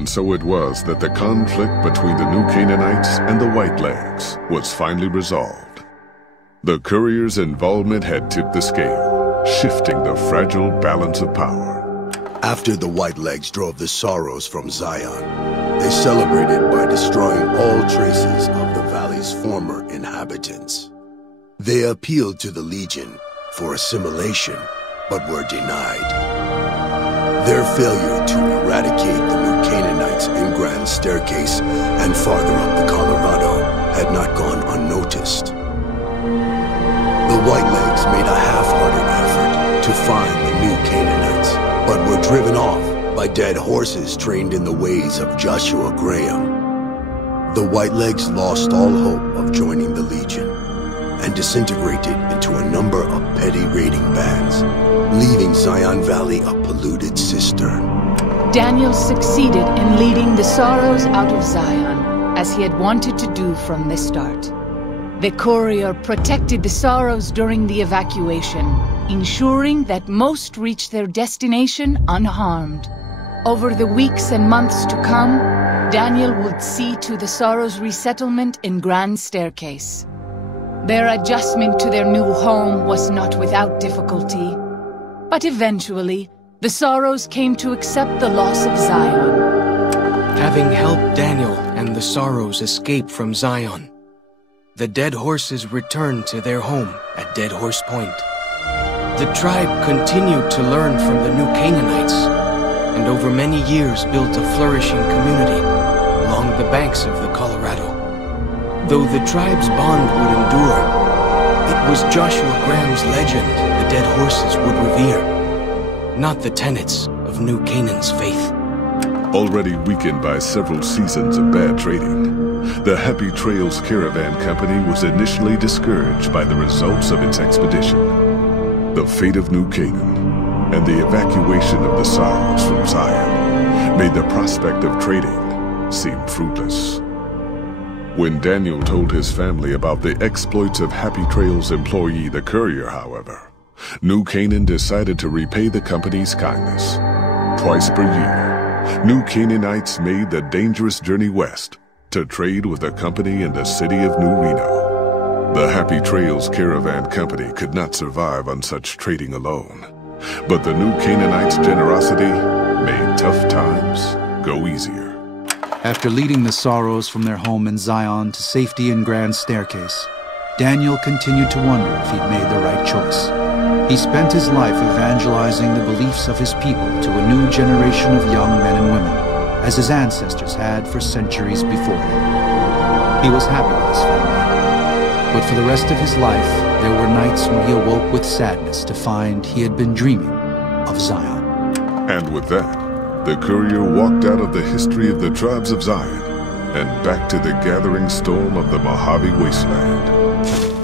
And so it was that the conflict between the New Canaanites and the Whitelegs was finally resolved. The courier's involvement had tipped the scale, shifting the fragile balance of power. After the Whitelegs drove the Sorrows from Zion, they celebrated by destroying all traces of the valley's former inhabitants. They appealed to the Legion for assimilation, but were denied. Their failure to eradicate the New Canaanites in Grand Staircase and farther up the Colorado had not gone unnoticed. The Whitelegs made a half-hearted effort to find the New Canaanites, but were driven off by dead horses trained in the ways of Joshua Graham. The Whitelegs lost all hope of joining the Legion and disintegrated into a number of petty raiding bands, leaving Zion Valley a polluted cistern. Daniel succeeded in leading the Sorrows out of Zion, as he had wanted to do from the start. The courier protected the Sorrows during the evacuation, ensuring that most reached their destination unharmed. Over the weeks and months to come, Daniel would see to the Sorrows' resettlement in Grand Staircase. Their adjustment to their new home was not without difficulty, but eventually, the Sorrows came to accept the loss of Zion. Having helped Daniel and the Sorrows escape from Zion, the dead horses returned to their home at Dead Horse Point. The tribe continued to learn from the New Canaanites, and over many years built a flourishing community along the banks of the Colorado. Though the tribe's bond would endure, it was Joshua Graham's legend the dead horses would revere, not the tenets of New Canaan's faith. Already weakened by several seasons of bad trading, the Happy Trails Caravan Company was initially discouraged by the results of its expedition. The fate of New Canaan and the evacuation of the Sorrows from Zion made the prospect of trading seem fruitless. When Daniel told his family about the exploits of Happy Trails employee the courier, however, New Canaan decided to repay the company's kindness. Twice per year, New Canaanites made the dangerous journey west to trade with the company in the city of New Reno. The Happy Trails Caravan Company could not survive on such trading alone, but the New Canaanites' generosity made tough times go easier. After leading the Sorrows from their home in Zion to safety in Grand Staircase, Daniel continued to wonder if he'd made the right choice. He spent his life evangelizing the beliefs of his people to a new generation of young men and women, as his ancestors had for centuries before him. He was happy with his family, but for the rest of his life, there were nights when he awoke with sadness to find he had been dreaming of Zion. And with that, the courier walked out of the history of the tribes of Zion and back to the gathering storm of the Mojave Wasteland.